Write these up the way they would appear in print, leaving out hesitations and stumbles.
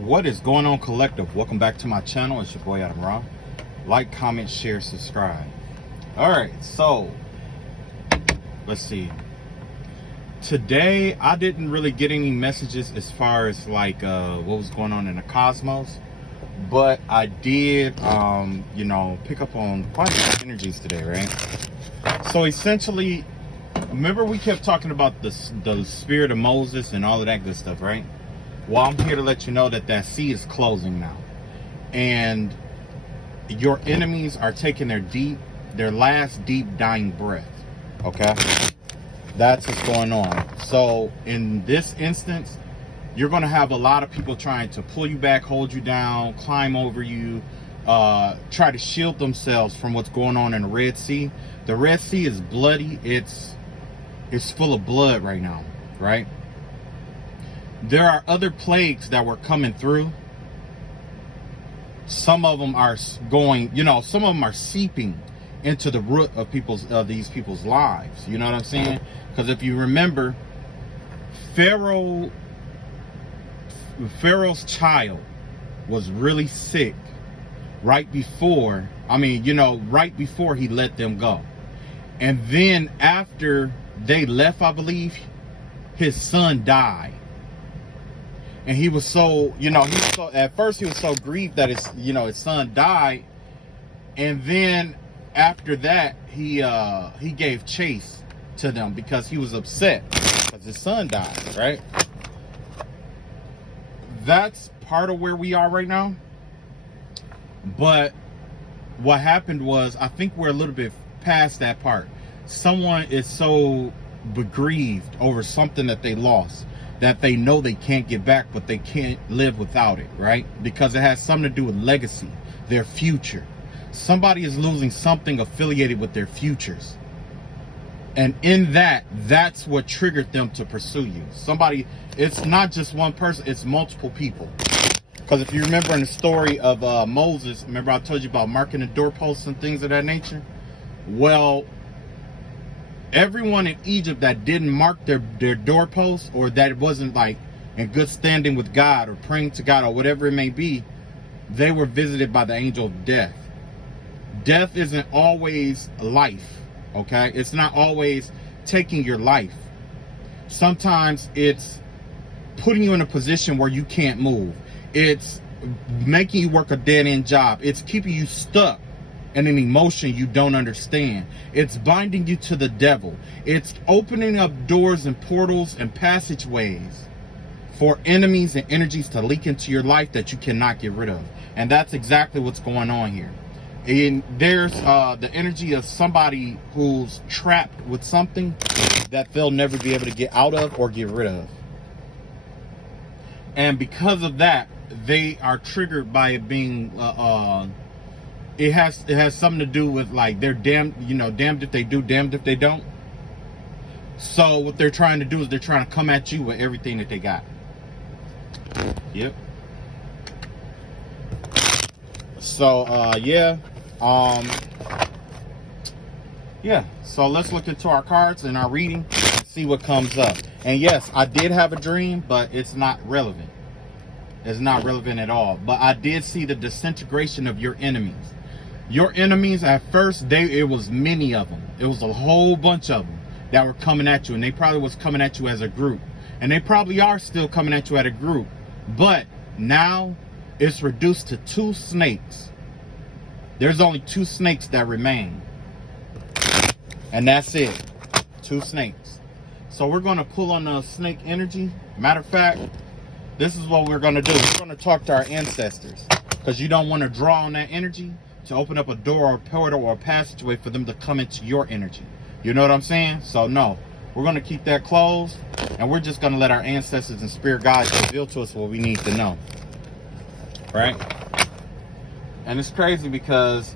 What is going on, collective? Welcome back to my channel. It's your boy Adam Ra. Like, comment, share, subscribe. All right, so let's see. Today I didn't really get any messages as far as like what was going on in the cosmos, but I did pick up on quite a few energies today, right? So essentially, remember we kept talking about the spirit of Moses and all of that good stuff, right? Well, I'm here to let you know that sea is closing now, and your enemies are taking their last deep dying breath. Okay, that's what's going on. So in this instance, you're going to have a lot of people trying to pull you back, hold you down, climb over you, try to shield themselves from what's going on in the Red Sea. The Red Sea is bloody. It's full of blood right now, right? There are other plagues that were coming through. Some of them are going, some of them are seeping into the root of these people's lives. You know what I'm saying? Because if you remember, Pharaoh's child was really sick right before he let them go. And then after they left, I believe, his son died. And he was so, at first he was so grieved that his son died. And then after that, he gave chase to them because he was upset because his son died, right? That's part of where we are right now. But what happened was, I think we're a little bit past that part. Someone is so bereaved over something that they lost, that they know they can't get back, but they can't live without it, right? Because it has something to do with legacy, their future. Somebody is losing something affiliated with their futures. And in that's what triggered them to pursue you. It's not just one person, it's multiple people. Because if you remember in the story of Moses, remember I told you about marking the doorposts and things of that nature? Well, everyone in Egypt that didn't mark their doorposts, or that wasn't like in good standing with God or praying to God or whatever it may be, they were visited by the angel of death. Death isn't always life, okay? It's not always taking your life. Sometimes it's putting you in a position where you can't move. It's making you work a dead-end job. It's keeping you stuck and an emotion you don't understand. It's binding you to the devil. It's opening up doors and portals and passageways for enemies and energies to leak into your life that you cannot get rid of. And that's exactly what's going on here. And there's the energy of somebody who's trapped with something that they'll never be able to get out of or get rid of. And because of that, they are triggered by it being it has something to do with like they're damned if they do, damned if they don't. So what they're trying to do is they're trying to come at you with everything that they got. Yep. So so let's look into our cards and our reading and see what comes up. And yes, I did have a dream, but it's not relevant. It's not relevant at all. But I did see the disintegration of your enemies. Your enemies, at first, it was many of them. It was a whole bunch of them that were coming at you. And they probably was coming at you as a group. And they probably are still coming at you as a group. But now it's reduced to 2 snakes. There's only 2 snakes that remain. And that's it. 2 snakes. So we're going to pull on the snake energy. Matter of fact, this is what we're going to do. We're going to talk to our ancestors. Because you don't want to draw on that energy to open up a door or a portal or a passageway for them to come into your energy. You know what I'm saying? So no, we're going to keep that closed, and we're just going to let our ancestors and spirit guides reveal to us what we need to know. Right? And it's crazy because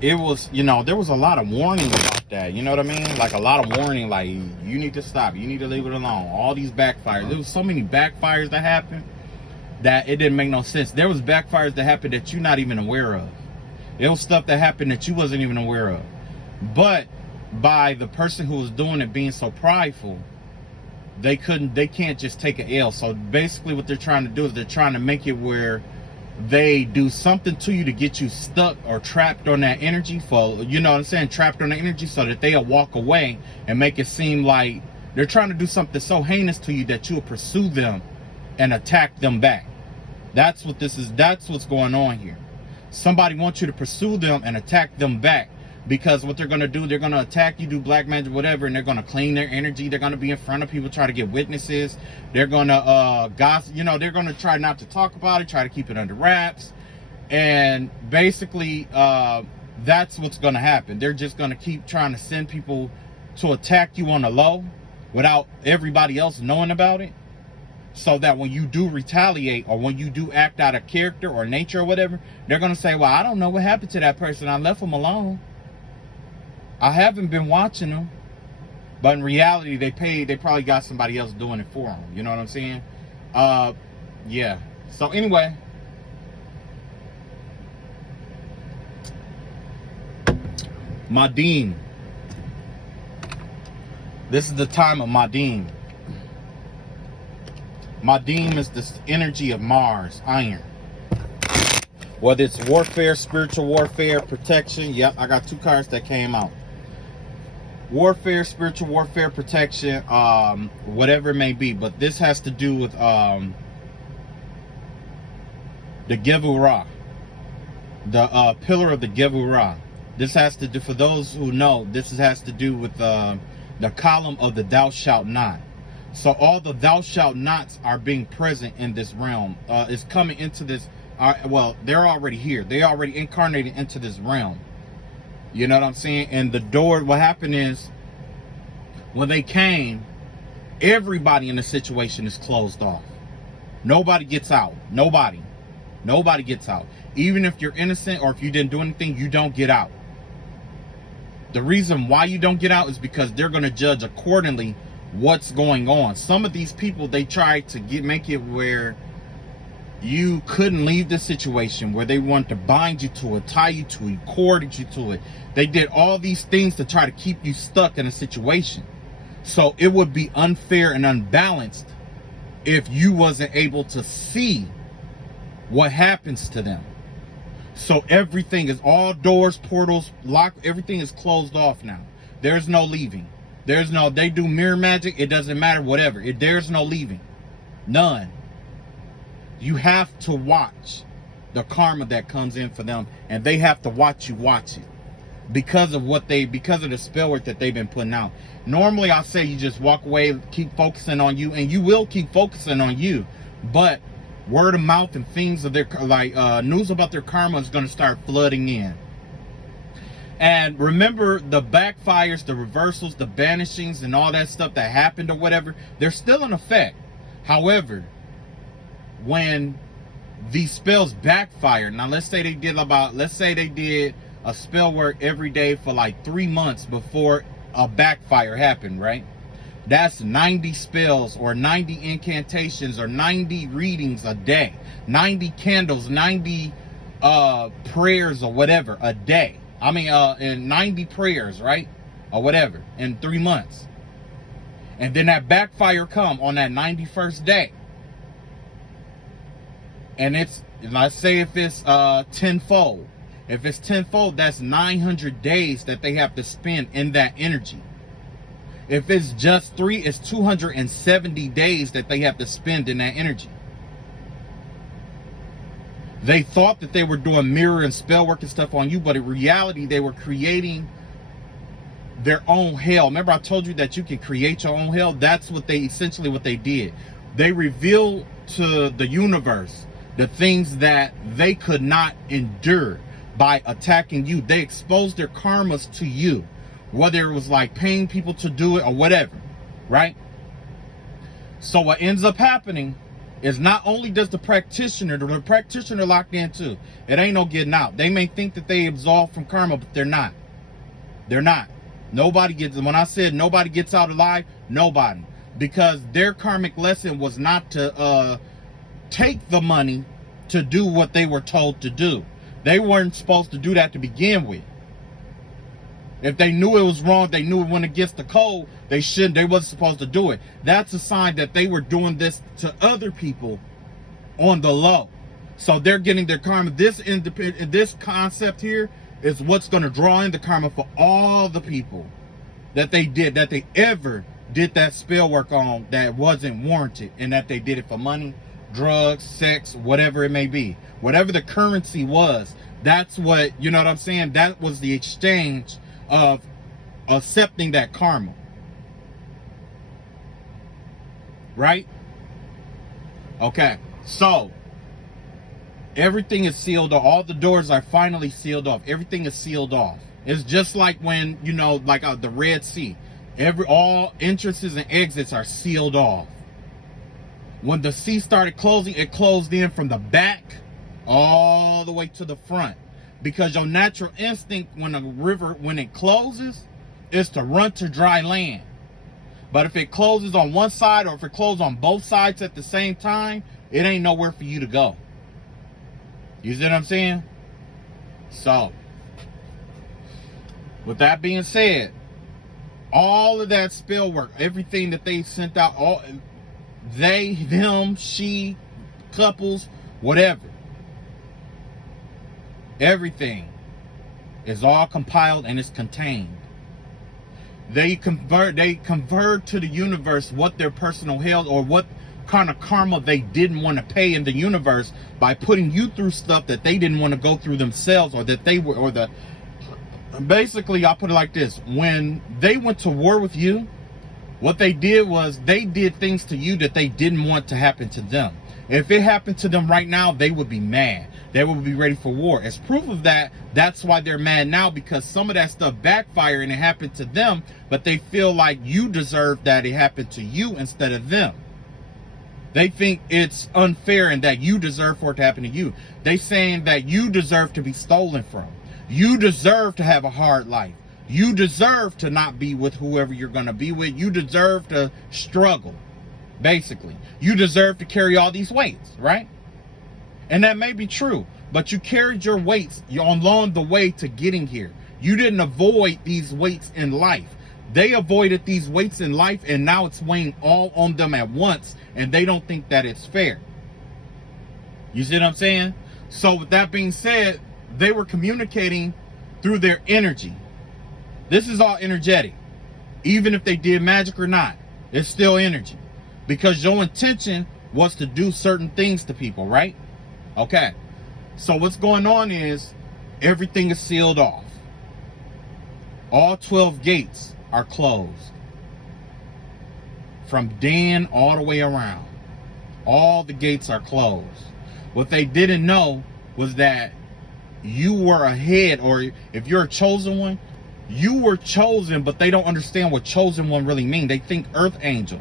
it was, there was a lot of warning about that. You know what I mean? Like a lot of warning, like you need to stop, you need to leave it alone. All these backfires. There was so many backfires that happened that it didn't make no sense. There was backfires that happened that you're not even aware of. There was stuff that happened that you wasn't even aware of. But by the person who was doing it being so prideful, they can't just take an L. So basically what they're trying to do is they're trying to make it where they do something to you to get you stuck or trapped on that energy for, you know what I'm saying, trapped on the energy, so that they'll walk away and make it seem like they're trying to do something so heinous to you that you'll pursue them and attack them back. That's what this is. That's what's going on here. Somebody wants you to pursue them and attack them back, because what they're going to do, they're going to attack you, do black magic, whatever, and they're going to clean their energy. They're going to be in front of people, try to get witnesses. They're going to gossip, you know, they're going to try not to talk about it, try to keep it under wraps. And basically, that's what's going to happen. They're just going to keep trying to send people to attack you on the low without everybody else knowing about it. So that when you do retaliate, or when you do act out of character or nature or whatever, they're going to say, well, I don't know what happened to that person. I left them alone. I haven't been watching them. But in reality, they probably got somebody else doing it for them. You know what I'm saying? Yeah. So anyway, Madin. This is the time of Madin. Madin is the energy of Mars, iron. Whether it's warfare, spiritual warfare, protection. Yep, I got two cards that came out. Warfare, spiritual warfare, protection, whatever it may be. But this has to do with the Gevurah, the pillar of the Gevurah. This has to do, for those who know, this has to do with the column of the thou shalt not. So all the thou shalt nots are being present in this realm. Is coming into this. Well, they're already here. They already incarnated into this realm. You know what I'm saying? And the door, what happened is, when they came, everybody in the situation is closed off. Nobody gets out. Nobody gets out. Even if you're innocent or if you didn't do anything, you don't get out. The reason why you don't get out is because they're going to judge accordingly what's going on. Some of these people, they tried to make it where you couldn't leave the situation, where they want to bind you to it, tie you to it, cord you to it. They did all these things to try to keep you stuck in a situation. So it would be unfair and unbalanced if you wasn't able to see what happens to them. So everything is, all doors, portals, locked, everything is closed off now. There's no leaving. There's no, they do mirror magic, it doesn't matter, whatever. There's no leaving. None. You have to watch the karma that comes in for them, and they have to watch you watch it. Because of the spell work that they've been putting out. Normally I say you just walk away, keep focusing on you, and you will keep focusing on you. But word of mouth and things of their, news about their karma is going to start flooding in. And remember, the backfires, the reversals, the banishings, and all that stuff that happened or whatever, they're still in effect. However, when these spells backfire, now let's say they did a spell work every day for like 3 months before a backfire happened, right? That's 90 spells or 90 incantations or 90 readings a day, 90 candles, 90 prayers or whatever a day. I mean, and 90 prayers, right? Or whatever, in 3 months. And then that backfire come on that 91st day. And it's, let's say if it's tenfold. If it's tenfold, that's 900 days that they have to spend in that energy. If it's just 3, it's 270 days that they have to spend in that energy. They thought that they were doing mirror and spell work and stuff on you, but in reality, they were creating their own hell. Remember I told you that you can create your own hell? That's what essentially what they did. They revealed to the universe the things that they could not endure by attacking you. They exposed their karmas to you, whether it was like paying people to do it or whatever, right? So what ends up happening is, not only does the practitioner locked in too. It ain't no getting out. They may think that they absolved from karma, but they're not. They're not. Nobody gets, when I said nobody gets out alive, nobody. Because their karmic lesson was not to take the money to do what they were told to do. They weren't supposed to do that to begin with. If they knew it was wrong, they knew it went against the code, they wasn't supposed to do it. That's a sign that they were doing this to other people on the low. So they're getting their karma. This concept here is what's going to draw in the karma for all the people that they ever did that spell work on that wasn't warranted, and that they did it for money, drugs, sex, whatever it may be. Whatever the currency was, that's what, you know what I'm saying? That was the exchange of accepting that karma. Right? Okay. So, everything is sealed off. All the doors are finally sealed off. Everything is sealed off. It's just like when, you know, like the Red Sea. All entrances and exits are sealed off. When the sea started closing, it closed in from the back all the way to the front. Because your natural instinct when a river, when it closes, is to run to dry land. But if it closes on one side, or if it closes on both sides at the same time, it ain't nowhere for you to go. You see what I'm saying? So, with that being said, all of that spell work, everything that they sent out, all they, them, she, couples, whatever, everything is all compiled and is contained. They convert to the universe what their personal hell, or what kind of karma they didn't want to pay in the universe, by putting you through stuff that they didn't want to go through themselves, or that they were, or the, basically, I'll put it like this: when they went to war with you, what they did was they did things to you that they didn't want to happen to them. If it happened to them right now, they would be mad. They would be ready for war. As proof of that, that's why they're mad now, because some of that stuff backfired and it happened to them, but they feel like you deserve that it happened to you instead of them. They think it's unfair and that you deserve for it to happen to you. They saying that you deserve to be stolen from. You deserve to have a hard life. You deserve to not be with whoever you're going to be with. You deserve to struggle, basically. You deserve to carry all these weights, right? And that may be true, but you carried your weights along the way to getting here. You didn't avoid these weights in life. They avoided these weights in life, and now it's weighing all on them at once, and they don't think that it's fair. You see what I'm saying? So with that being said, they were communicating through their energy. This is all energetic. Even if they did magic or not, it's still energy. Because your intention was to do certain things to people, right? Okay. So what's going on is everything is sealed off. All 12 gates are closed. From Dan all the way around. All the gates are closed. What they didn't know was that you were ahead, or if you're a chosen one, you were chosen, but they don't understand what chosen one really means. They think earth angel.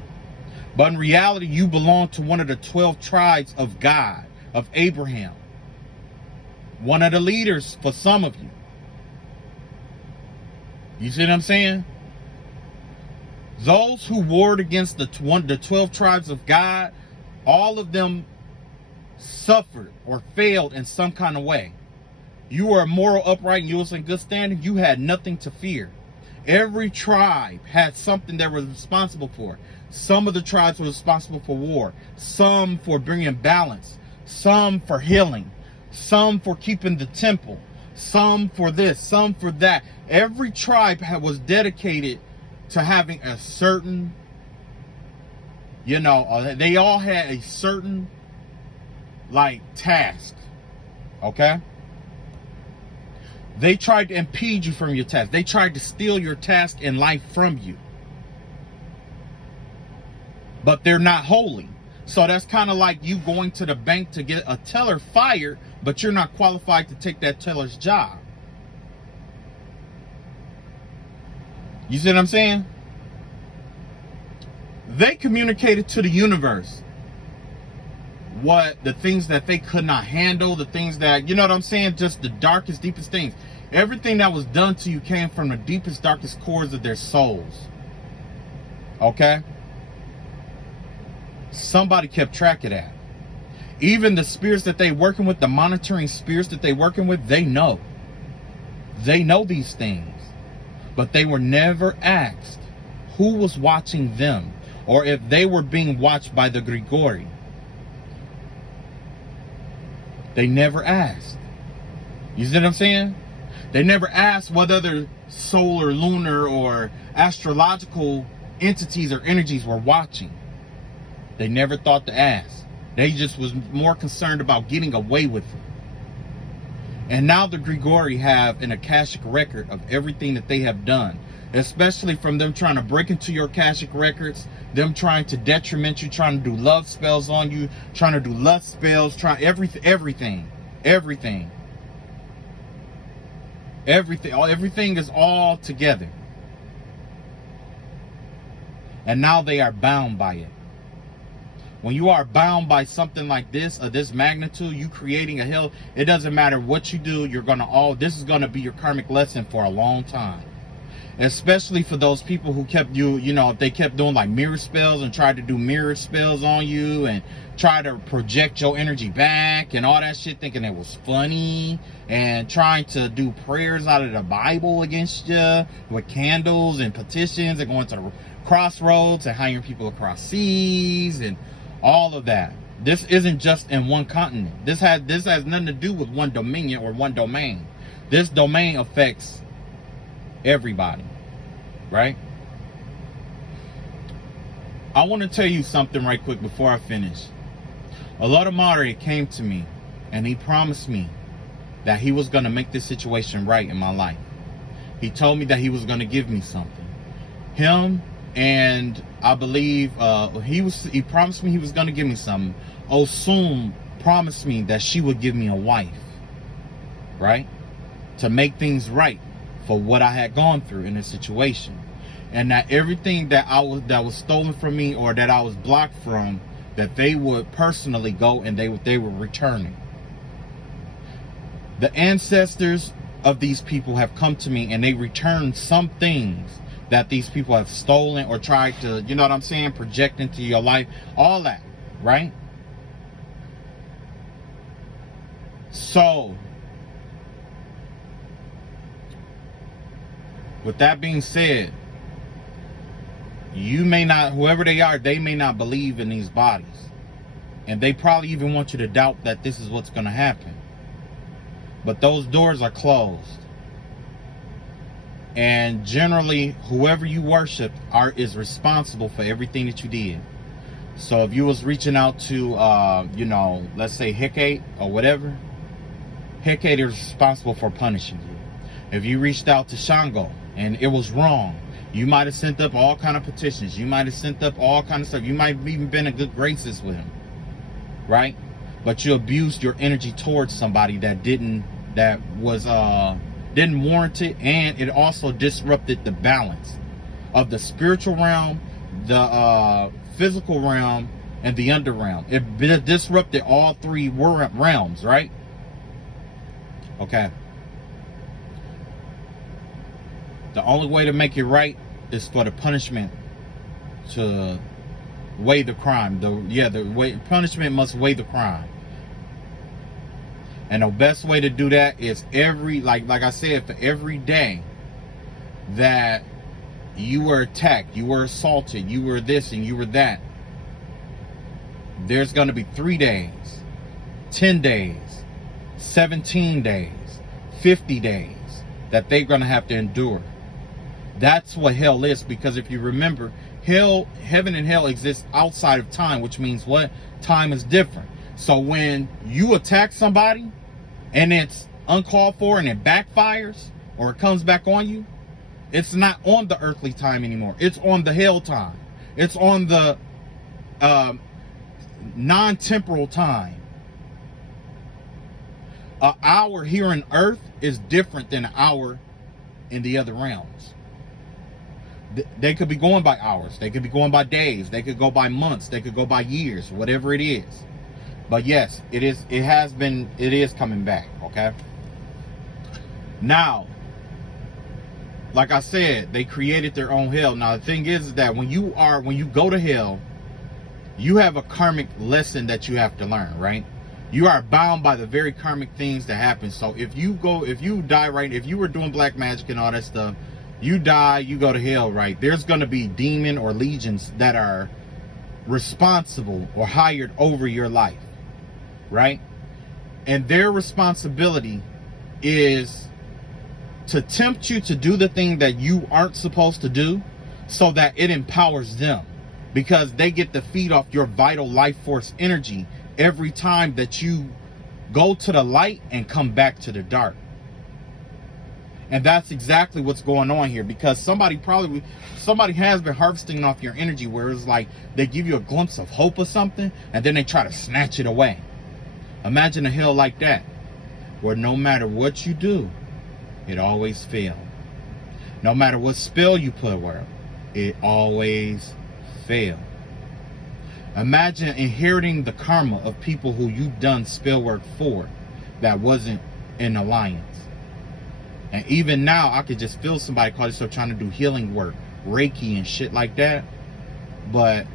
But in reality, you belong to one of the 12 tribes of God, of Abraham. One of the leaders for some of you. You see what I'm saying? Those who warred against the 12 tribes of God, all of them suffered or failed in some kind of way. You were moral, upright, and you was in good standing. You had nothing to fear. Every tribe had something they were responsible for. Some of the tribes were responsible for war. Some for bringing balance. Some for healing. Some for keeping the temple. Some for this. Some for that. Every tribe was dedicated to having a certain, they all had a certain, task. Okay? They tried to impede you from your task. They tried to steal your task in life from you. But they're not holy. So that's kind of like you going to the bank to get a teller fired, but you're not qualified to take that teller's job. You see what I'm saying? They communicated to the universe what the things that they could not handle, the things that, you know what I'm saying, just the darkest, deepest things. Everything that was done to you came from the deepest, darkest cores of their souls. Okay? Somebody kept track of that. Even the spirits that they working with, the monitoring spirits that they working with, they know. They know these things. But they were never asked who was watching them, or if they were being watched by the Grigori. They never asked. You see what I'm saying? They never asked what other solar, lunar, or astrological entities or energies were watching. They never thought to ask. They just was more concerned about getting away with it. And now the Grigori have an Akashic record of everything that they have done, especially from them trying to break into your Akashic records, them trying to detriment you, trying to do love spells on you, trying to do lust spells, everything. Everything is all together. And now they are bound by it. When you are bound by something like this, of this magnitude, you creating a hell, it doesn't matter what you do, this is gonna be your karmic lesson for a long time. Especially for those people who kept if they kept doing like mirror spells and tried to do mirror spells on you and try to project your energy back and all that shit, thinking it was funny, and trying to do prayers out of the Bible against you with candles and petitions and going to crossroads and hiring people across seas and all of that. This isn't just in one continent. This has nothing to do with one dominion or one domain. This domain affects everybody, right? I want to tell you something right quick before I finish. A lot of Madre came to me and he promised me that he was going to make this situation right in my life. He told me that he was going to give me something. Him and I believe he promised me he was going to give me something. Osun promised me that she would give me a wife, right? To make things right for what I had gone through in this situation. And that everything that was stolen from me or that I was blocked from, that they would personally go and they would return it. The ancestors of these people have come to me and they returned some things that these people have stolen or tried to, you know what I'm saying, project into your life, all that, right? So, with that being said, you may not, whoever they are, they may not believe in these bodies. And they probably even want you to doubt that this is what's going to happen. But those doors are closed. And generally, whoever you worship is responsible for everything that you did. So if you was reaching out to, let's say Hecate or whatever, Hecate is responsible for punishing you. If you reached out to Shango and it was wrong, you might have sent up all kind of petitions. You might have sent up all kind of stuff. You might have even been in good graces with him, right? But you abused your energy towards somebody that didn't warrant it, and it also disrupted the balance of the spiritual realm, the physical realm, and the underrealm. It disrupted all three realms, right? Okay. The only way to make it right is for the punishment to weigh the crime. Punishment must weigh the crime. And the best way to do that is like I said, for every day that you were attacked, you were assaulted, you were this and you were that, there's going to be 3 days, 10 days, 17 days, 50 days that they're going to have to endure. That's what hell is, because if you remember, heaven and hell exist outside of time, which means what? Time is different. So when you attack somebody and it's uncalled for and it backfires or it comes back on you, it's not on the earthly time anymore. It's on the hell time. It's on the non-temporal time. An hour here on earth is different than an hour in the other realms. They could be going by hours. They could be going by days. They could go by months. They could go by years, whatever it is. But yes, it is coming back, okay? Now, like I said, they created their own hell. Now, the thing is that when you go to hell, you have a karmic lesson that you have to learn, right? You are bound by the very karmic things that happen. So if you die right, if you were doing black magic and all that stuff, You die, you go to hell, right? There's going to be demon or legions that are responsible or hired over your life, right? And their responsibility is to tempt you to do the thing that you aren't supposed to do, so that it empowers them, because they get to feed off your vital life force energy every time that you go to the light and come back to the dark. And that's exactly what's going on here, because somebody has been harvesting off your energy, where it's like they give you a glimpse of hope or something, and then they try to snatch it away. Imagine a hell like that, where no matter what you do, it always fails. No matter what spell you put where, it always fails. Imagine inheriting the karma of people who you've done spell work for that wasn't in alliance. And even now, I could just feel somebody call themselves trying to do healing work, Reiki and shit like that. But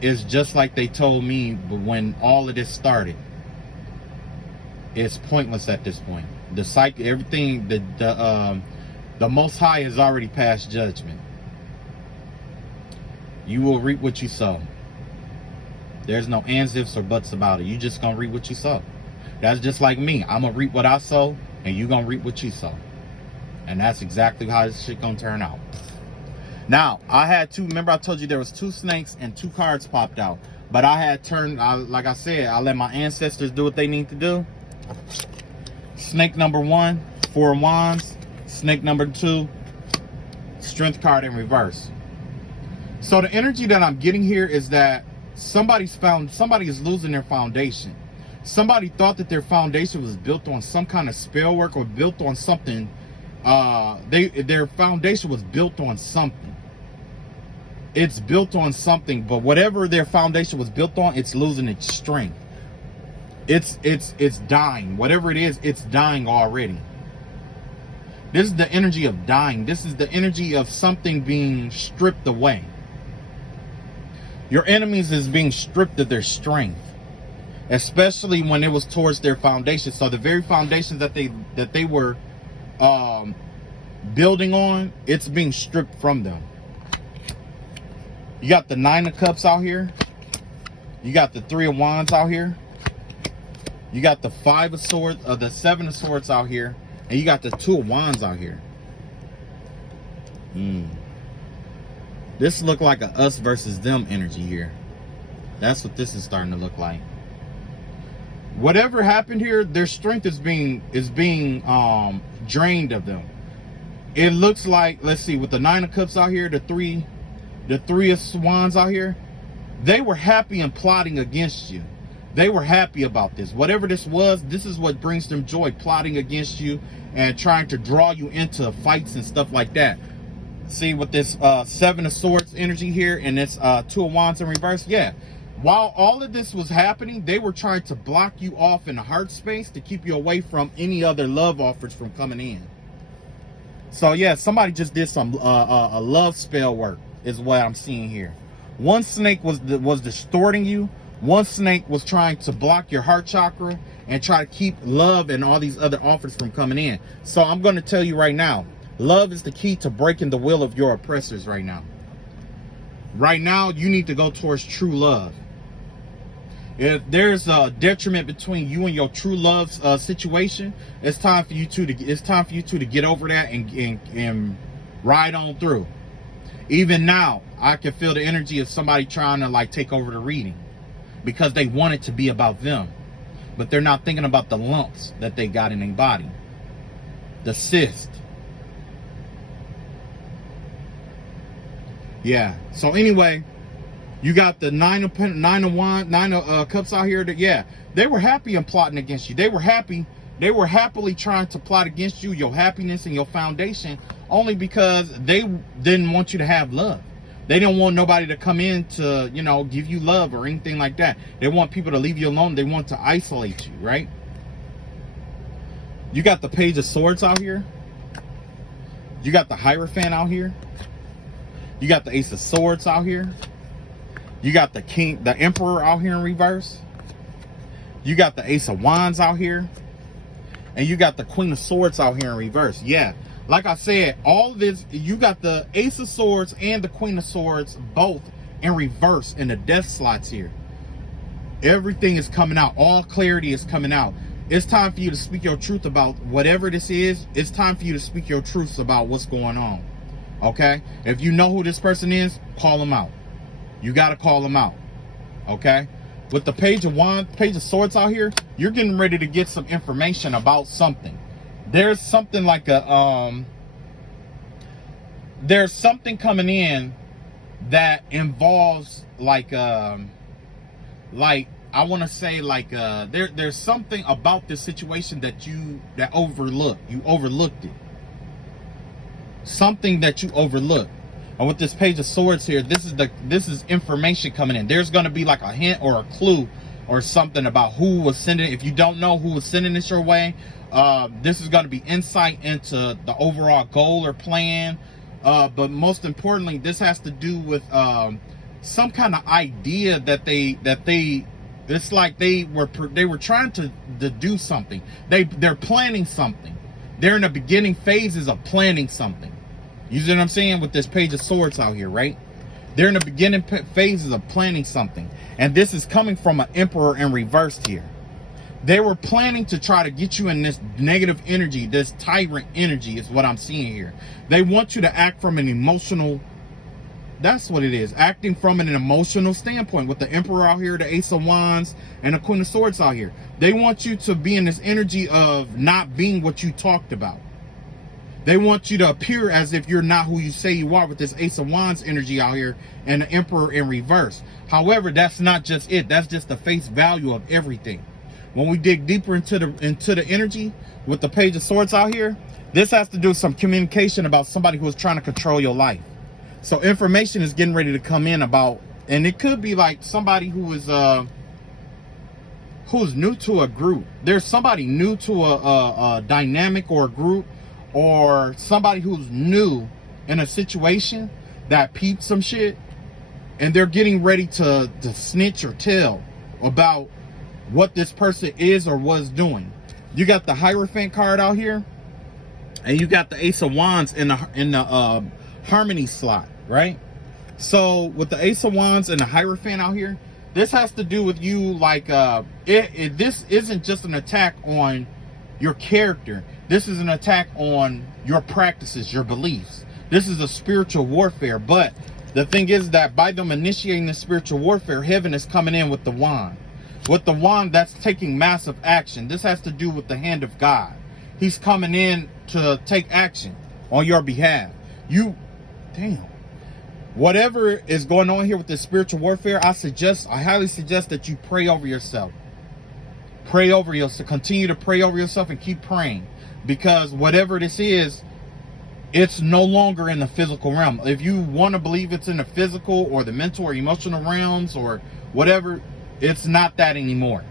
it's just like they told me, but when all of this started, it's pointless at this point. The cycle, everything, the Most High has already passed judgment. You will reap what you sow. There's no ands, ifs, or buts about it. You just gonna reap what you sow. That's just like me. I'm gonna reap what I sow, and you gonna reap what you sow. And that's exactly how this shit gonna turn out. Now, I had remember I told you there was 2 snakes and 2 cards popped out. But I had like I said, I let my ancestors do what they need to do. Snake number 1, 4 of Wands. Snake number 2, Strength card in reverse. So the energy that I'm getting here is that somebody is losing their foundation. Somebody thought that their foundation was built on some kind of spell work, or built on something. Their foundation was built on something. It's built on something, but whatever their foundation was built on, it's losing its strength. It's dying. Whatever it is, it's dying already. This is the energy of dying. This is the energy of something being stripped away. Your enemies is being stripped of their strength, especially when it was towards their foundation. So the very foundations that they were building on, it's being stripped from them. You got the 9 of Cups out here. You got the 3 of Wands out here. You got the 5 of Swords, the 7 of Swords out here, and you got the 2 of Wands out here. This look like a us versus them energy here. That's what this is starting to look like. Whatever happened here, their strength is being drained of them. It looks like, let's see, with the 9 of Cups out here, the 3 of Wands out here, they were happy and plotting against you. They were happy about this. Whatever this was, this is what brings them joy, plotting against you and trying to draw you into fights and stuff like that. See, with this 7 of Swords energy here and this 2 of Wands in reverse, yeah. While all of this was happening, they were trying to block you off in the heart space to keep you away from any other love offers from coming in. So yeah, somebody just did some a love spell work is what I'm seeing here. One snake was distorting you. One snake was trying to block your heart chakra and try to keep love and all these other offers from coming in. So I'm going to tell you right now, love is the key to breaking the will of your oppressors right now. Right now, you need to go towards true love. If there's a detriment between you and your true love situation, it's time for you two to get over that and ride on through. Even now, I can feel the energy of somebody trying to like take over the reading because they want it to be about them, but they're not thinking about the lumps that they got in their body, the cyst. Yeah. So anyway, you got the 9 of Cups out here. That, yeah, they were happy and plotting against you. They were happily trying to plot against you, your happiness and your foundation, only because they didn't want you to have love. They didn't want nobody to come in to, you know, give you love or anything like that. They want people to leave you alone. They want to isolate you, right? You got the Page of Swords out here. You got the Hierophant out here. You got the Ace of Swords out here. You got the Emperor out here in reverse. You got the Ace of Wands out here. And you got the Queen of Swords out here in reverse. Yeah, Like I said, all of this, you got the Ace of Swords and the Queen of Swords both in reverse in the death slots here. Everything is coming out. All clarity is coming out. It's time for you to speak your truth about whatever this is. It's time for you to speak your truths about what's going on. Okay? If you know who this person is, call them out. You got to call them out. Okay? With the Page of Wands, Page of Swords out here, you're getting ready to get some information about something. There's something like a, there's something coming in that involves like I want to say like there's something about this situation that you overlooked it. Something that you overlooked. And with this Page of Swords here, this is information coming in. There's going to be like a hint or a clue or something about who was sending it. If you don't know who was sending this your way, this is going to be insight into the overall goal or plan. But most importantly, this has to do with some kind of idea that it's like they were trying to do something. They're planning something. They're in the beginning phases of planning something. You see what I'm saying with this Page of Swords out here, right? They're in the beginning phases of planning something. And this is coming from an Emperor in reverse here. They were planning to try to get you in this negative energy, this tyrant energy is what I'm seeing here. They want you to act from an emotional, that's what it is, acting from an emotional standpoint with the Emperor out here, the Ace of Wands, and the Queen of Swords out here. They want you to be in this energy of not being what you talked about. They want you to appear as if you're not who you say you are with this Ace of Wands energy out here and the Emperor in reverse. However, that's not just it. That's just the face value of everything. When we dig deeper into the energy with the Page of Swords out here, this has to do with some communication about somebody who is trying to control your life. So information is getting ready to come in about, and it could be like somebody who's new to a group. There's somebody new to a dynamic or a group, or somebody who's new in a situation that peeped some shit, and they're getting ready to snitch or tell about what this person is or was doing. You got the Hierophant card out here, and you got the Ace of Wands in the Harmony slot, right? So with the Ace of Wands and the Hierophant out here, this has to do with you like this isn't just an attack on your character. This is an attack on your practices, your beliefs. This is a spiritual warfare. But the thing is that by them initiating the spiritual warfare, heaven is coming in with the wand. With the wand, that's taking massive action. This has to do with the hand of God. He's coming in to take action on your behalf. Whatever is going on here with this spiritual warfare, I highly suggest that you pray over yourself. Pray over yourself. Continue to pray over yourself and keep praying. Because whatever this is, it's no longer in the physical realm. If you want to believe it's in the physical or the mental or emotional realms or whatever, it's not that anymore.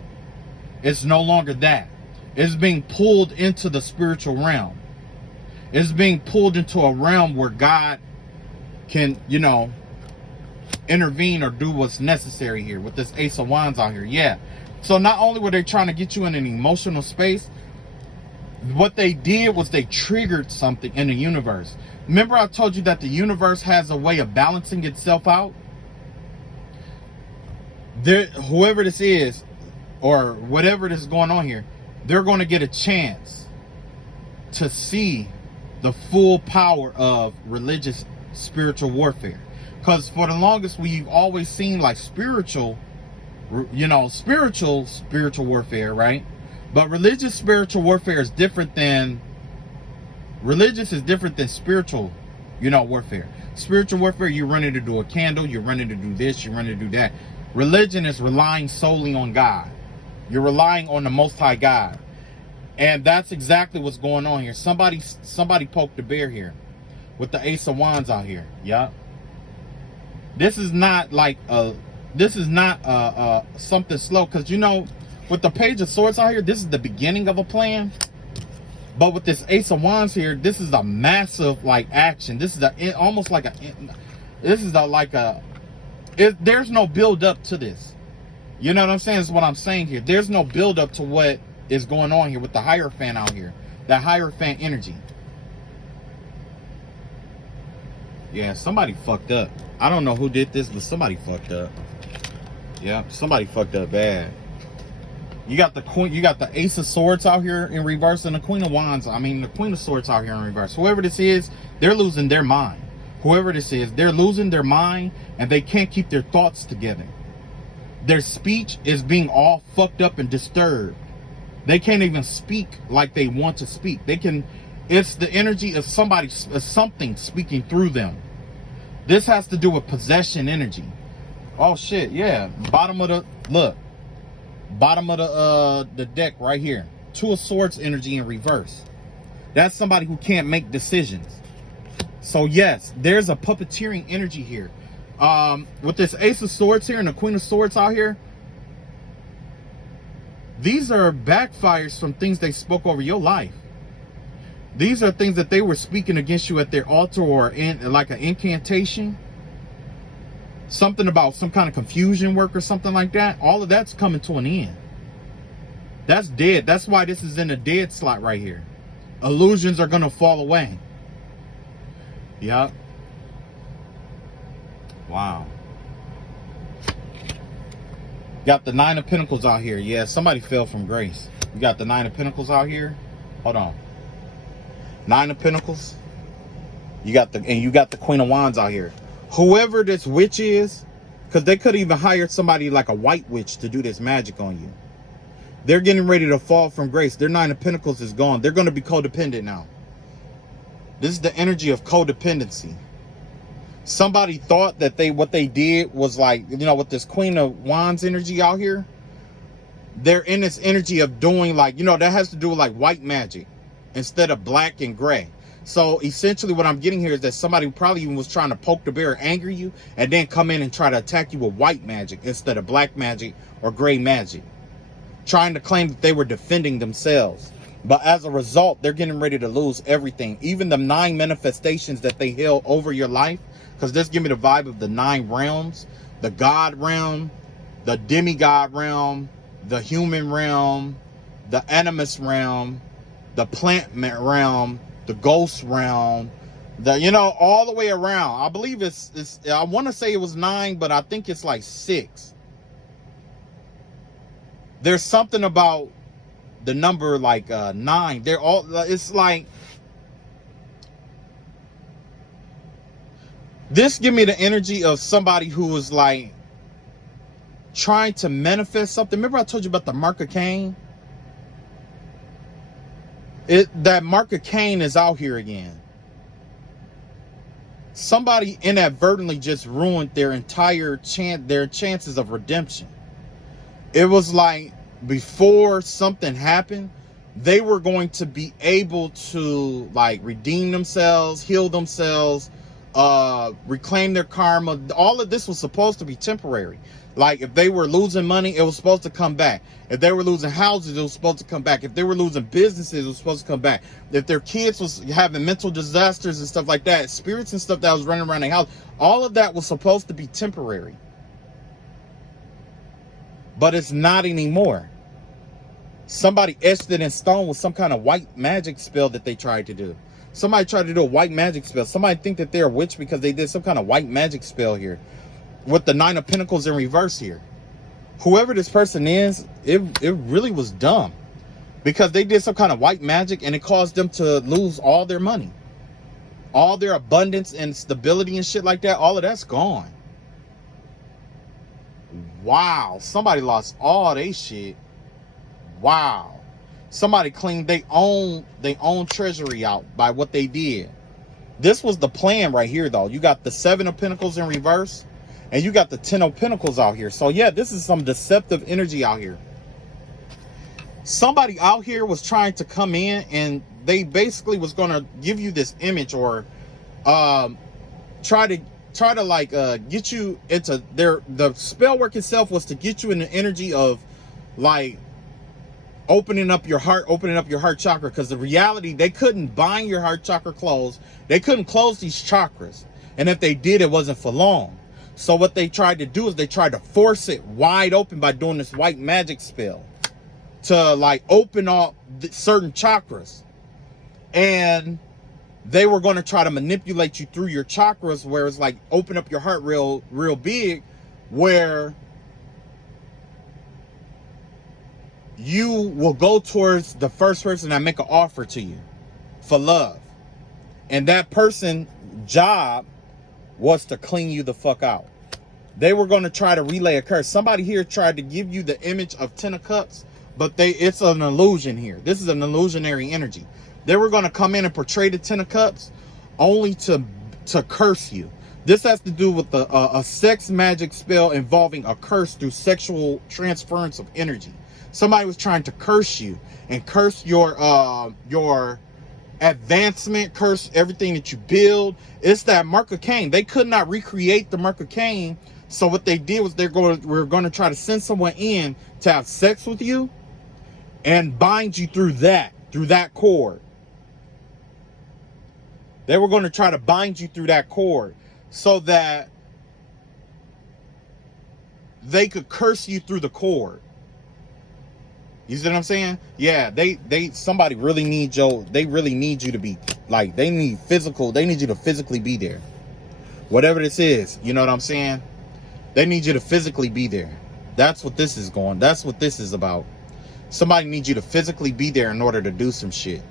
It's no longer that. It's being pulled into the spiritual realm. It's being pulled into a realm where God can, intervene or do what's necessary here with this Ace of Wands out here. Yeah. So not only were they trying to get you in an emotional space, what they did was they triggered something in the universe. Remember I told you that the universe has a way of balancing itself out? Whoever this is, or whatever this is going on here, they're going to get a chance to see the full power of religious spiritual warfare. Because for the longest, we've always seen like spiritual warfare, right? But religious spiritual warfare is different than spiritual, warfare. Spiritual warfare, you're running to do a candle, you're running to do this, you're running to do that. Religion is relying solely on God. You're relying on the Most High God. And that's exactly what's going on here. Somebody poked the bear here with the Ace of Wands out here. Yeah. This is not something slow, because with the Page of Swords out here, this is the beginning of a plan. But with this Ace of Wands here, this is a massive action. This is there's no build up to this. You know what I'm saying? That's what I'm saying here. There's no build up to what is going on here with the Hierophant out here. That Hierophant energy. Yeah, somebody fucked up. I don't know who did this, but somebody fucked up. Yeah, somebody fucked up bad. You got the queen, you got the Ace of Swords out here in reverse, and the Queen of Wands. I mean, the Queen of Swords out here in reverse. Whoever this is, they're losing their mind. Whoever this is, they're losing their mind, and they can't keep their thoughts together. Their speech is being all fucked up and disturbed. They can't even speak like they want to speak. They can, it's the energy of somebody, something speaking through them. This has to do with possession energy. Oh shit, yeah. Bottom of the, look. Bottom of the deck right here. Two of Swords energy in reverse. That's somebody who can't make decisions. So yes, there's a puppeteering energy here. With this Ace of Swords here and the Queen of Swords out here, these are backfires from things they spoke over your life. These are things that they were speaking against you at their altar, or in like an incantation. Something about some kind of confusion work or something like that. All of that's coming to an end. That's dead. That's why this is in a dead slot right here. Illusions are going to fall away. Yep. Wow. Got the Nine of Pentacles out here. Yeah, somebody fell from grace. You got the Nine of Pentacles out here. Hold on. Nine of Pentacles. You got the Queen of Wands out here. Whoever this witch is, because they could even hire somebody like a white witch to do this magic on you. They're getting ready to fall from grace. Their Nine of Pentacles is gone. They're going to be codependent now. This is the energy of codependency. Somebody thought that what they did was like, you know, with this Queen of Wands energy out here, they're in this energy of doing like, you know, that has to do with like white magic instead of black and gray. So essentially what I'm getting here is that somebody probably even was trying to poke the bear, anger you, and then come in and try to attack you with white magic instead of black magic or gray magic. Trying to claim that they were defending themselves. But as a result, they're getting ready to lose everything. Even the 9 manifestations that they held over your life. Because this gives me the vibe of the 9 realms. The God realm, the demigod realm, the human realm, the animus realm, the plant realm, the ghost realm, you know, all the way around. I believe it's I want to say it was 9, but I think it's like 6. There's something about the number like 9. They're all, it's like, this give me the energy of somebody who was like trying to manifest something. Remember I told you about the Mark of Cain? That Mark of Cain is out here again. Somebody inadvertently just ruined their entire chances of redemption. It was like before something happened, they were going to be able to like redeem themselves, heal themselves, reclaim their karma. All of this was supposed to be temporary. Like if they were losing money, it was supposed to come back. If they were losing houses, it was supposed to come back. If they were losing businesses, it was supposed to come back. If their kids was having mental disasters and stuff like that, spirits and stuff that was running around their house, all of that was supposed to be temporary. But it's not anymore. Somebody etched it in stone with some kind of white magic spell that they tried to do. Somebody tried to do a white magic spell. Somebody think that they're a witch because they did some kind of white magic spell here. With the 9 of Pentacles in reverse here. Whoever this person is, it really was dumb. Because they did some kind of white magic and it caused them to lose all their money. All their abundance and stability and shit like that, all of that's gone. Wow, somebody lost all their shit. Wow. Somebody cleaned their own treasury out by what they did. This was the plan right here though. You got the 7 of Pentacles in reverse. And you got the 10 of Pentacles out here. So yeah, this is some deceptive energy out here. Somebody out here was trying to come in and they basically was going to give you this image or try to like get you into the spell work itself was to get you in the energy of like opening up your heart chakra, because the reality, they couldn't bind your heart chakra closed. They couldn't close these chakras. And if they did, it wasn't for long. So what they tried to do is they tried to force it wide open by doing this white magic spell to like open up certain chakras. And They were going to try to manipulate you through your chakras, where it's like open up your heart real big, where you will go towards the first person that make an offer to you for love. And that person's job was to clean you the fuck out. They were going to try to relay a curse. Somebody here tried to give you the image of 10 of cups, but it's an illusion here. This is an illusionary energy. They were going to come in and portray the 10 of cups only to curse you. This has to do with a sex magic spell involving a curse through sexual transference of energy. Somebody was trying to curse you and curse your advancement, curse everything that you build. It's that Mark of Cain. They could not recreate the Mark of Cain. So what they did was we're going to try to send someone in to have sex with you and bind you through that cord. They were going to try to bind you through that cord so that they could curse you through the cord. You see what I'm saying? Yeah, somebody really needs they really need you to be like, they need you to physically be there. Whatever this is, you know what I'm saying? They need you to physically be there. That's what this is about. Somebody needs you to physically be there in order to do some shit.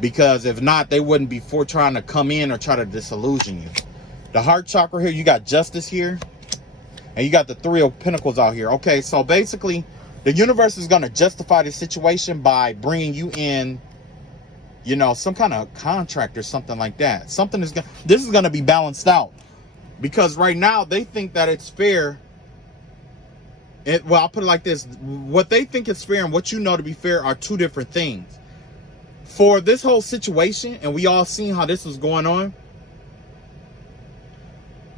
Because if not, they wouldn't be trying to come in or try to disillusion you. The heart chakra here, you got justice here. And you got the 3 of Pentacles out here. Okay, so basically, the universe is going to justify the situation by bringing you in, you know, some kind of contract or something like that. This is going to be balanced out. Because right now, they think that it's fair. Well, I'll put it like this. What they think is fair and what you know to be fair are two different things. For this whole situation, and we all seen how this was going on,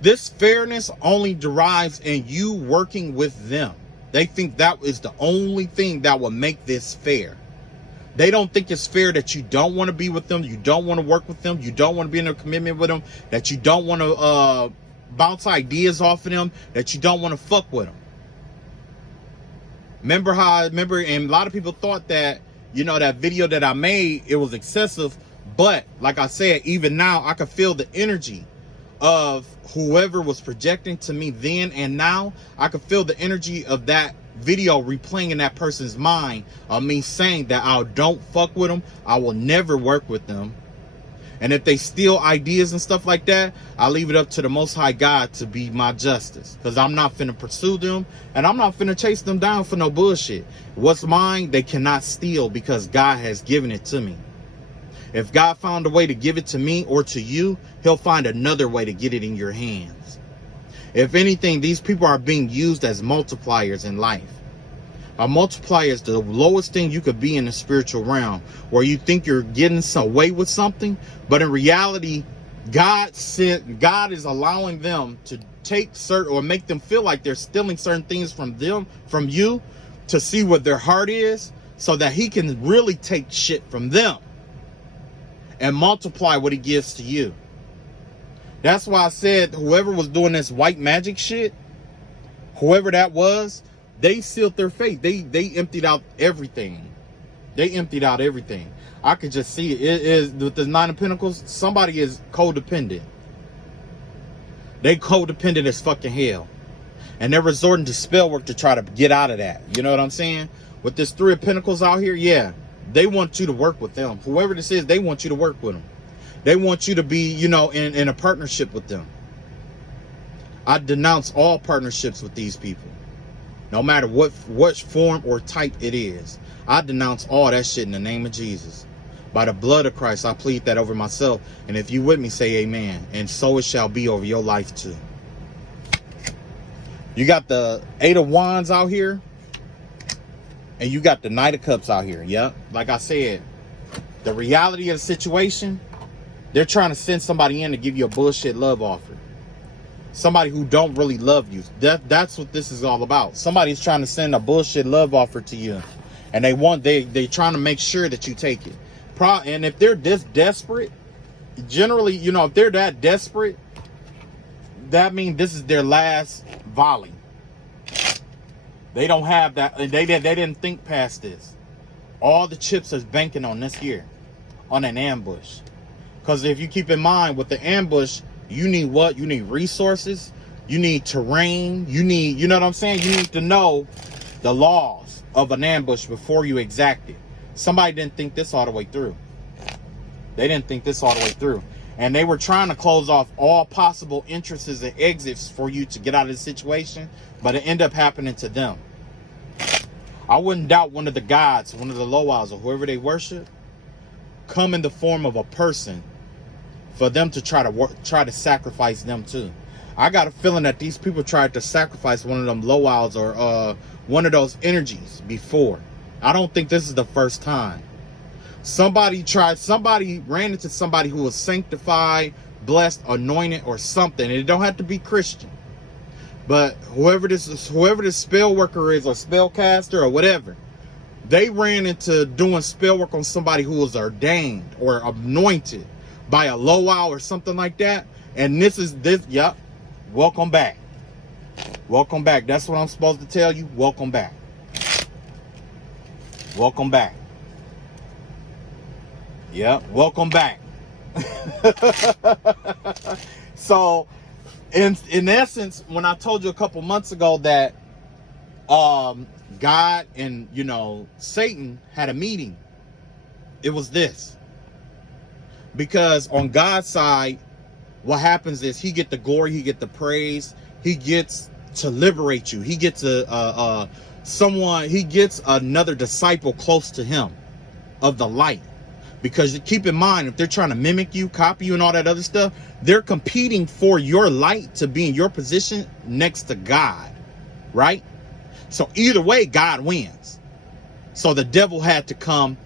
this fairness only derives in you working with them. They think that is the only thing that will make this fair. They don't think it's fair that you don't want to be with them, you don't want to work with them, you don't want to be in a commitment with them, that you don't want to bounce ideas off of them, that you don't want to fuck with them. Remember, and a lot of people thought that, you know, that video that I made, it was excessive. But like I said, even now, I can feel the energy of whoever was projecting to me then and now. I can feel the energy of that video replaying in that person's mind of me saying that I don't fuck with them. I will never work with them. And if they steal ideas and stuff like that, I leave it up to the Most High God to be my justice. Because I'm not finna pursue them. And I'm not finna chase them down for no bullshit. What's mine, they cannot steal because God has given it to me. If God found a way to give it to me or to you, he'll find another way to get it in your hands. If anything, these people are being used as multipliers in life. A multiplier is the lowest thing you could be in the spiritual realm, where you think you're getting some way with something, but in reality, God is allowing them to take certain, or make them feel like they're stealing certain things from you, to see what their heart is, so that he can really take shit from them and multiply what he gives to you. That's why I said whoever was doing this white magic shit, whoever that was, they sealed their fate. They emptied out everything. They emptied out everything. I could just see it. It is with the 9 of Pentacles. Somebody is codependent. They codependent as fucking hell, and they're resorting to spell work to try to get out of that. You know what I'm saying? With this 3 of Pentacles out here, yeah, they want you to work with them. Whoever this is, they want you to work with them. They want you to be, you know, in a partnership with them. I denounce all partnerships with these people. No matter what form or type it is. I denounce all that shit in the name of Jesus. By the blood of Christ, I plead that over myself. And if you with me, say amen. And so it shall be over your life too. You got the 8 of Wands out here. And you got the Knight of Cups out here. Yep. Like I said, the reality of the situation, they're trying to send somebody in to give you a bullshit love offer. Somebody who don't really love you. That's what this is all about. Somebody's trying to send a bullshit love offer to you, and they trying to make sure that you take it. And if they're this desperate, generally, you know, if they're that desperate, that means this is their last volley. They don't have that. They didn't think past this. All the chips is banking on this here, on an ambush. Because if you keep in mind with the ambush, you need what? You need resources. You need terrain. You need, you know what I'm saying? You need to know the laws of an ambush before you exact it. Somebody didn't think this all the way through. They didn't think this all the way through. And they were trying to close off all possible entrances and exits for you to get out of the situation, but it ended up happening to them. I wouldn't doubt one of the gods, one of the Loas, or whoever they worship, come in the form of a person for them to try to sacrifice them too. I got a feeling that these people tried to sacrifice one of them Loas or one of those energies before. I don't think this is the first time. Somebody ran into somebody who was sanctified, blessed, anointed, or something. And it don't have to be Christian. But whoever this spell worker is, or spellcaster, or whatever, they ran into doing spell work on somebody who was ordained or anointed by a Loa or something like that. And yep. Welcome back. Welcome back. That's what I'm supposed to tell you. Welcome back. Welcome back. Yeah, welcome back. So, in essence, when I told you a couple months ago that God and, Satan had a meeting, it was this. Because on God's side, what happens is he get the glory, he get the praise, he gets to liberate you. He gets he gets another disciple close to him of the light. Because keep in mind, if they're trying to mimic you, copy you, and all that other stuff, they're competing for your light to be in your position next to God, right? So either way, God wins. So the devil had to come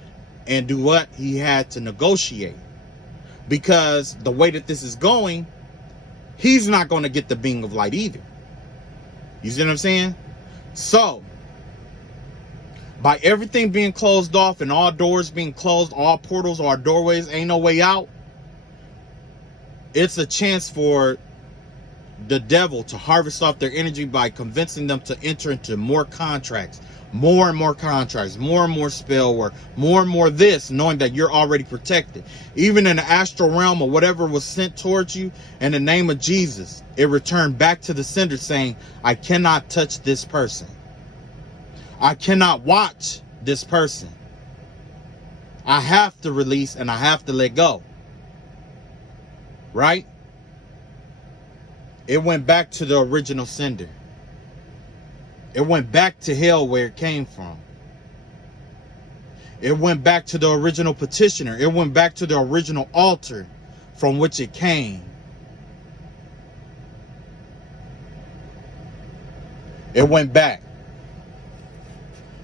and do what? He had to negotiate. Because the way that this is going, he's not going to get the being of light either. You see what I'm saying? So, by everything being closed off and all doors being closed, all portals, all doorways, ain't no way out, it's a chance for the devil to harvest off their energy by convincing them to enter into more contracts, more and more contracts, more and more spell work, more and more this, knowing that you're already protected. Even in the astral realm or whatever was sent towards you, in the name of Jesus, it returned back to the sender saying, I cannot touch this person. I cannot watch this person. I have to release and I have to let go. Right? It went back to the original sender. It went back to hell where it came from. It went back to the original petitioner. It went back to the original altar from which it came. It went back.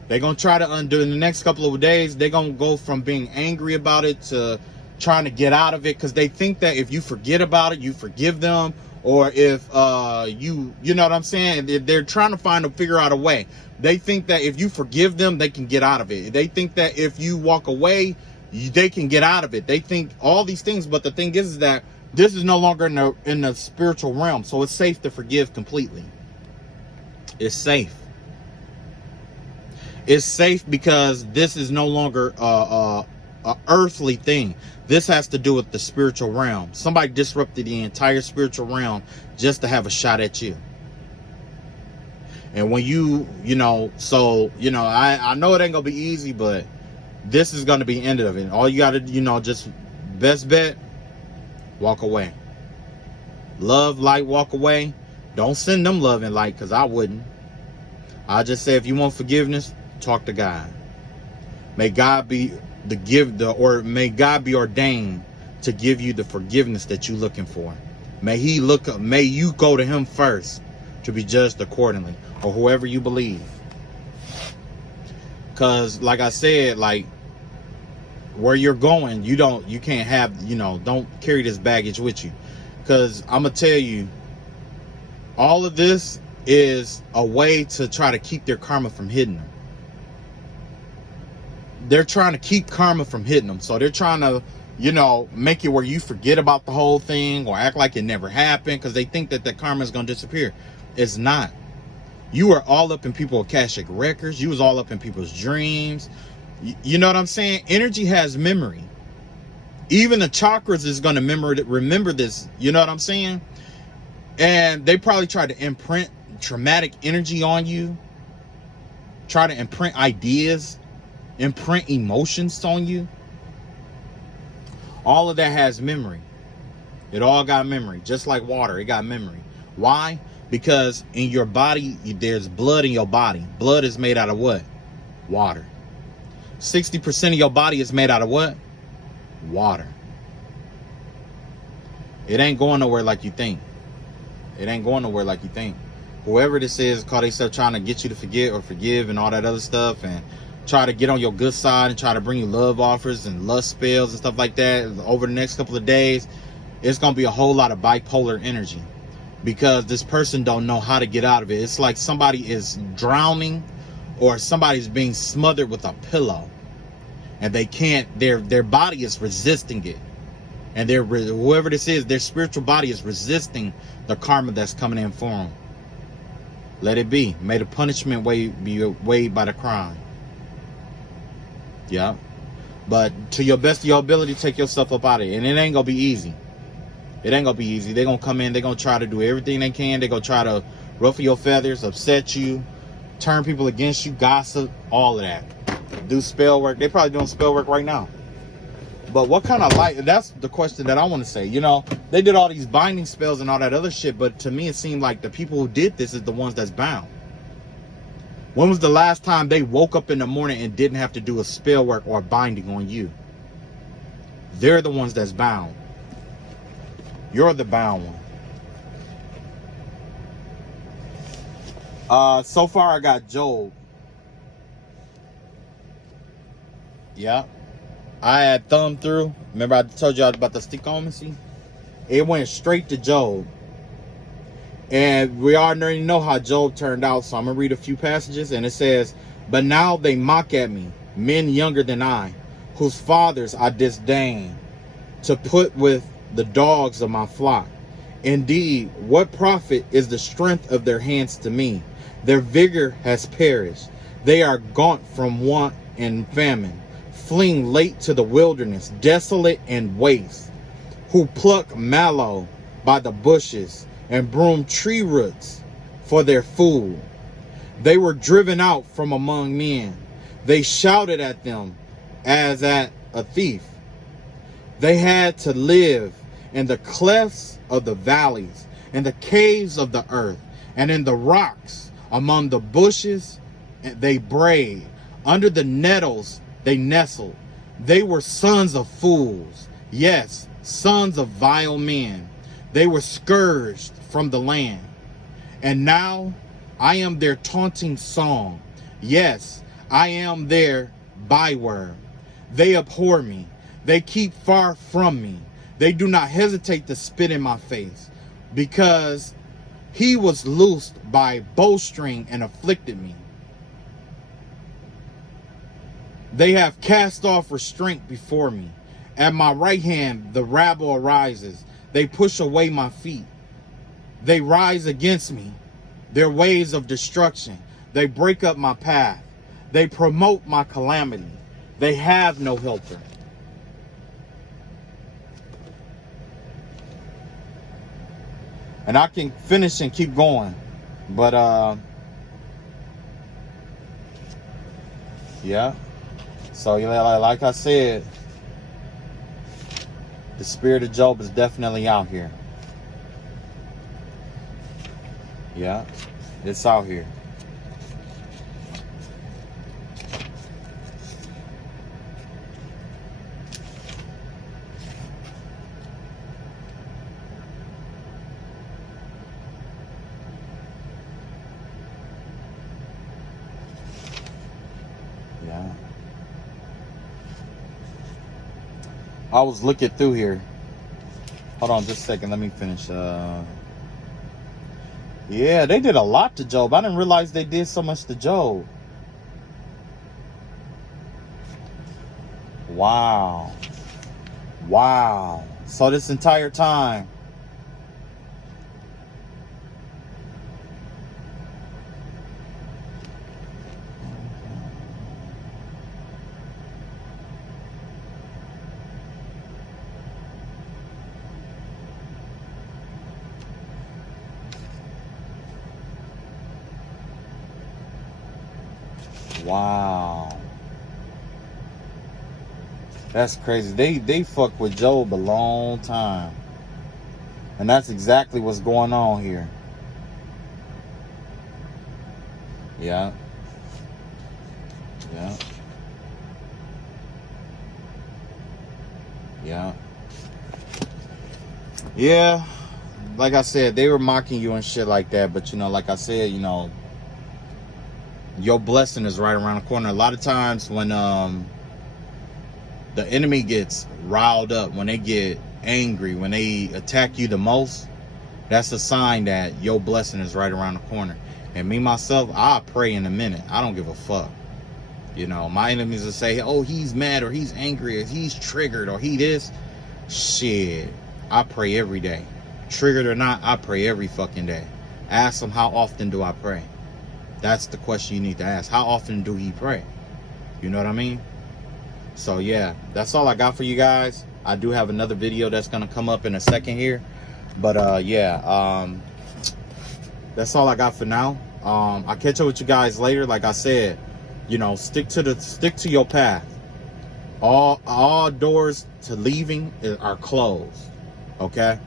They're going to try to undo in the next couple of days. They're going to go from being angry about it to trying to get out of it, because they think that if you forget about it, you forgive them. Or if you know what I'm saying? They're trying to figure out a way. They think that if you forgive them, they can get out of it. They think that if you walk away, they can get out of it. They think all these things. But the thing is that this is no longer in the spiritual realm. So it's safe to forgive completely. It's safe. It's safe because this is no longer a earthly thing. This has to do with the spiritual realm. Somebody disrupted the entire spiritual realm just to have a shot at you. And when I know it ain't gonna be easy, but this is gonna be the end of it. All you gotta, just best bet, walk away. Love, light, walk away. Don't send them love and light, because I wouldn't. I just say, if you want forgiveness, talk to God. May God be may God be ordained to give you the forgiveness that you're looking for. May you go to him first to be judged accordingly, or whoever you believe. Because like I said, like where you're going, you can't have, don't carry this baggage with you. Because I'm gonna tell you, all of this is a way to try to keep their karma from hitting them. They're trying to keep karma from hitting them. So they're trying to, make it where you forget about the whole thing or act like it never happened, because they think that the karma is going to disappear. It's not. You are all up in people's Akashic records. You was all up in people's dreams. You know what I'm saying? Energy has memory. Even the chakras is going to remember this. You know what I'm saying? And they probably try to imprint traumatic energy on you. Try to imprint ideas. Imprint emotions on you. All of that has memory. It all got memory. Just like water, it got memory. Why? Because in your body, there's blood in your body. Blood is made out of what? Water. 60% of your body is made out of what? Water. It ain't going nowhere like you think. It ain't going nowhere like you think. Whoever this is, call themselves trying to get you to forget or forgive and all that other stuff, and try to get on your good side and try to bring you love offers and lust spells and stuff like that over the next couple of days. It's going to be a whole lot of bipolar energy, because this person don't know how to get out of it. It's like somebody is drowning, or somebody's being smothered with a pillow, and they can't, their body is resisting it. And whoever this is, their spiritual body is resisting the karma that's coming in for them. Let it be. May the punishment be weighed by the crime. Yeah. But to your best of your ability, take yourself up out of it. And it ain't going to be easy. It ain't going to be easy. They're going to come in. They're going to try to do everything they can. They're going to try to ruffle your feathers, upset you, turn people against you, gossip, all of that. Do spell work. They're probably doing spell work right now. But what kind of light? That's the question that I want to say. You know, they did all these binding spells and all that other shit, but to me it seemed like the people who did this is the ones that's bound. When was the last time they woke up in the morning and didn't have to do a spell work or binding on you? They're the ones that's bound. You're the bound one. So far I got Job. Yeah. I had thumbed through. Remember I told you about the stick-o-macy? It went straight to Job. And we already know how Job turned out, so I'm going to read a few passages. And it says, "But now they mock at me, men younger than I, whose fathers I disdain, to put with the dogs of my flock. Indeed, what profit is the strength of their hands to me? Their vigor has perished. They are gaunt from want and famine, fleeing late to the wilderness, desolate and waste, who pluck mallow by the bushes and broom tree roots for their food. They were driven out from among men. They shouted at them as at a thief. They had to live in the clefts of the valleys, in the caves of the earth, and in the rocks among the bushes they brayed. Under the nettles they nestled. They were sons of fools, yes, sons of vile men. They were scourged from the land. And now I am their taunting song. Yes, I am their byword. They abhor me. They keep far from me. They do not hesitate to spit in my face, because he was loosed by bowstring and afflicted me. They have cast off restraint before me. At my right hand the rabble arises. They push away my feet. They rise against me, their ways of destruction. They break up my path. They promote my calamity. They have no helper." And I can finish and keep going, but yeah. So like I said, the spirit of Job is definitely out here. Yeah, it's out here. Yeah. I was looking through here. Hold on just a second. Let me finish. Yeah, they did a lot to Job. I didn't realize they did so much to Job. Wow. Wow. So this entire time, Wow. That's crazy. They fucked with Job a long time. And that's exactly what's going on here. Yeah. Yeah. Yeah. Yeah. Like I said, they were mocking you and shit like that. But, you know, like I said, you know, your blessing is right around the corner. A lot of times when the enemy gets riled up, when they get angry, when they attack you the most, that's a sign that your blessing is right around the corner. And me, myself, I pray in a minute. I don't give a fuck. You know, my enemies will say, oh, he's mad, or he's angry, or he's triggered, or he this. Shit, I pray every day. Triggered or not, I pray every fucking day. Ask him, how often do I pray? That's the question you need to ask. How often do he pray? You know what I mean? So yeah, that's all I got for you guys. I do have another video that's gonna come up in a second here. But yeah, that's all I got for now. I'll catch up with you guys later. Like I said, you know, stick to your path. All doors to leaving are closed. Okay?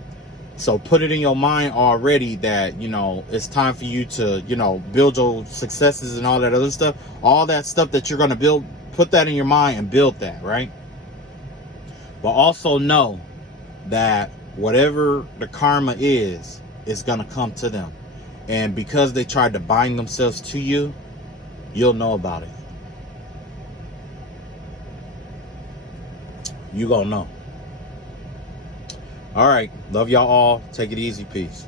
So put it in your mind already that, you know, it's time for you to, you know, build your successes and all that other stuff. All that stuff that you're going to build, put that in your mind and build that, right? But also know that whatever the karma is going to come to them. And because they tried to bind themselves to you, you'll know about it. You gonna know. All right. Love y'all all. Take it easy. Peace.